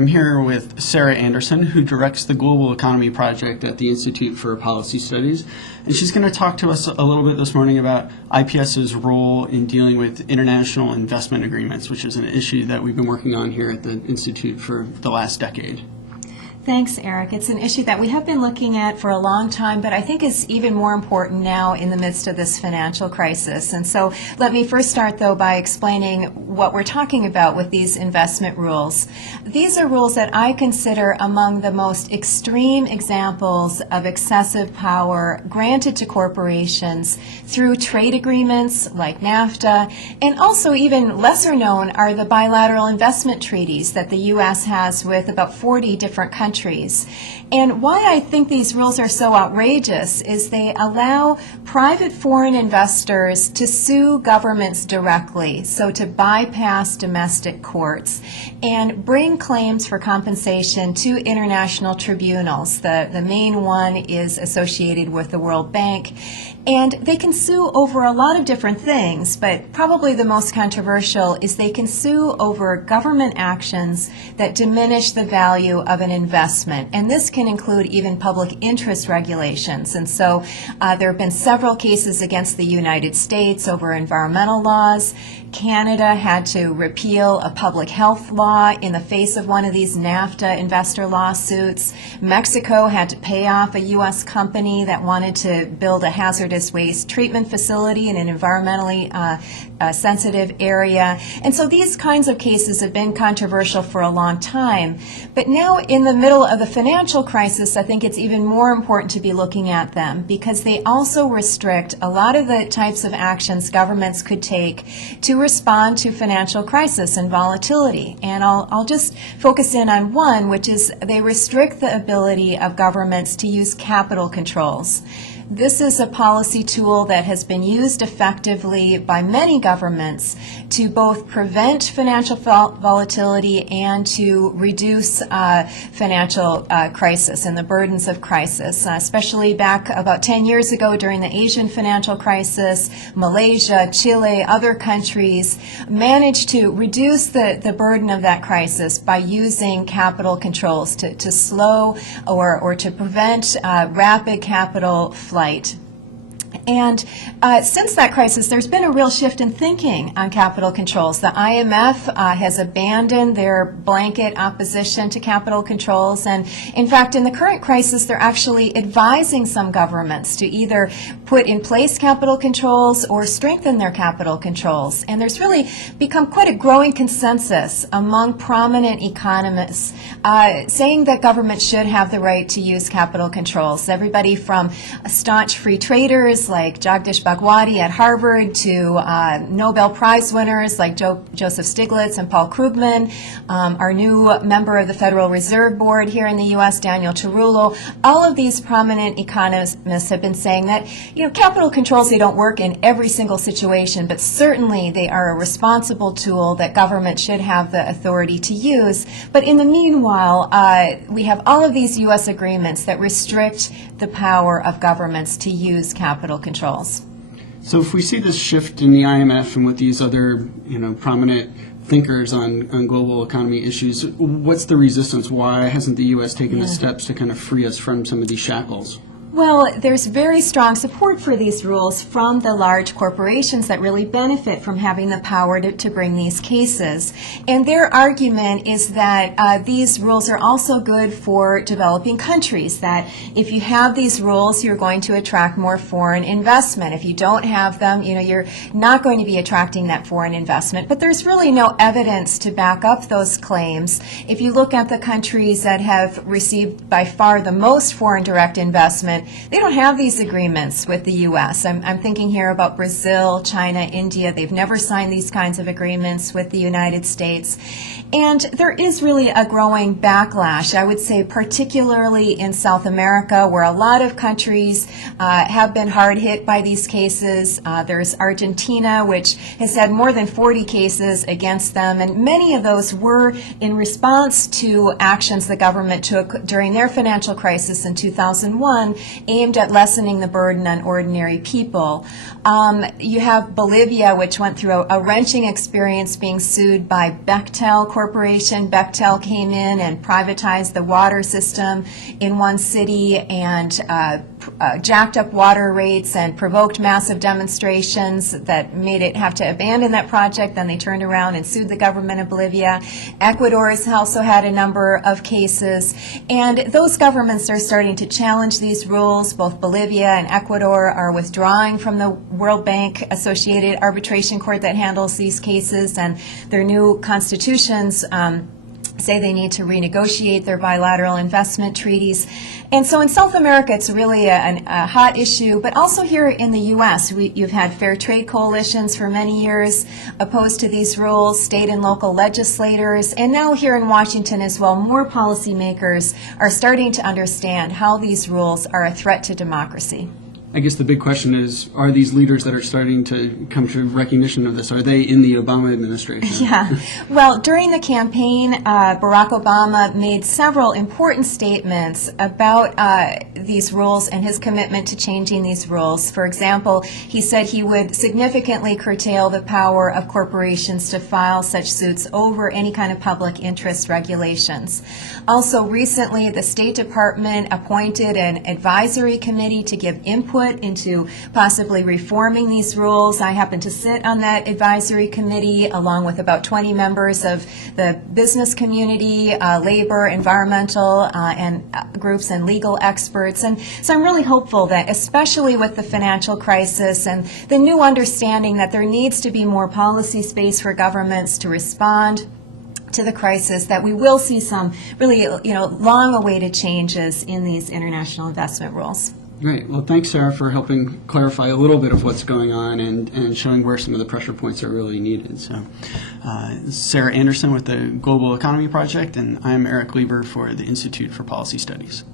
I'm here with Sarah Anderson, who directs the Global Economy Project at the Institute for Policy Studies. And she's going to talk to us a little bit this morning about IPS's role in dealing with international investment agreements, which is an issue that we've been working on here at the Institute for the last decade. Thanks, Eric. It's an issue that we have been looking at for a long time, but I think is even more important now in the midst of this financial crisis. And so let me first start, though, by explaining what we're talking about with these investment rules. These are rules that I consider among the most extreme examples of excessive power granted to corporations through trade agreements like NAFTA, and also even lesser known are the bilateral investment treaties that the U.S. has with about 40 different countries. And why I think these rules are so outrageous is they allow private foreign investors to sue governments directly, so to bypass domestic courts and bring claims for compensation to international tribunals. The main one is associated with the World Bank. And they can sue over a lot of different things, but probably the most controversial is they can sue over government actions that diminish the value of an investment. And this can include even public interest regulations. And so there have been several cases against the United States over environmental laws. Canada had to repeal a public health law in the face of one of these NAFTA investor lawsuits. Mexico had to pay off a U.S. company that wanted to build a hazardous waste treatment facility in an environmentally sensitive area. And so these kinds of cases have been controversial for a long time. But now in the middle of the financial crisis, I think it's even more important to be looking at them because they also restrict a lot of the types of actions governments could take to respond to financial crisis and volatility. And I'll just focus in on one, which is they restrict the ability of governments to use capital controls. This is a policy tool that has been used effectively by many governments to both prevent financial volatility and to reduce financial crisis and the burdens of crisis, especially back about 10 years ago during the Asian financial crisis. Malaysia, Chile, other countries managed to reduce the burden of that crisis by using capital controls to slow or to prevent rapid capital flight. And since that crisis, there's been a real shift in thinking on capital controls. The IMF has abandoned their blanket opposition to capital controls. And in fact, in the current crisis, they're actually advising some governments to either put in place capital controls or strengthen their capital controls. And there's really become quite a growing consensus among prominent economists saying that governments should have the right to use capital controls. Everybody from staunch free traders like Jagdish Bhagwati at Harvard to Nobel Prize winners like Joseph Stiglitz and Paul Krugman, our new member of the Federal Reserve Board here in the U.S., Daniel Tarullo. All of these prominent economists have been saying that, capital controls, they don't work in every single situation, but certainly they are a responsible tool that government should have the authority to use. But in the meanwhile, we have all of these U.S. agreements that restrict the power of governments to use capital controls. So if we see this shift in the IMF and with these other, prominent thinkers on global economy issues, what's the resistance? Why hasn't the U.S. taken the steps to kind of free us from some of these shackles? Well, there's very strong support for these rules from the large corporations that really benefit from having the power to bring these cases. And their argument is that these rules are also good for developing countries, that if you have these rules, you're going to attract more foreign investment. If you don't have them, you're not going to be attracting that foreign investment. But there's really no evidence to back up those claims. If you look at the countries that have received by far the most foreign direct investment, they don't have these agreements with the U.S. I'm thinking here about Brazil, China, India. They've never signed these kinds of agreements with the United States. And there is really a growing backlash, I would say, particularly in South America, where a lot of countries have been hard hit by these cases. There's Argentina, which has had more than 40 cases against them, and many of those were in response to actions the government took during their financial crisis in 2001 aimed at lessening the burden on ordinary people. You have Bolivia, which went through a wrenching experience being sued by Bechtel Corporation. Bechtel came in and privatized the water system in one city and jacked up water rates and provoked massive demonstrations that made it have to abandon that project. Then they turned around and sued the government of Bolivia. Ecuador has also had a number of cases, and those governments are starting to challenge these rules. Both Bolivia and Ecuador are withdrawing from the World Bank Associated Arbitration Court that handles these cases, and their new constitutions say they need to renegotiate their bilateral investment treaties. And so in South America, it's really a hot issue, but also here in the U.S., you've had fair trade coalitions for many years opposed to these rules, state and local legislators, and now here in Washington as well, more policymakers are starting to understand how these rules are a threat to democracy. I guess the big question is, are these leaders that are starting to come to recognition of this, are they in the Obama administration? Yeah. Well, during the campaign, Barack Obama made several important statements about these rules and his commitment to changing these rules. For example, he said he would significantly curtail the power of corporations to file such suits over any kind of public interest regulations. Also, recently, the State Department appointed an advisory committee to give input into possibly reforming these rules. I happen to sit on that advisory committee along with about 20 members of the business community, labor, environmental, and groups and legal experts. And so I'm really hopeful that, especially with the financial crisis and the new understanding that there needs to be more policy space for governments to respond to the crisis, that we will see some really, long-awaited changes in these international investment rules. Great. Well, thanks, Sarah, for helping clarify a little bit of what's going on and showing where some of the pressure points are really needed. So, Sarah Anderson with the Global Economy Project, and I'm Eric Lieber for the Institute for Policy Studies.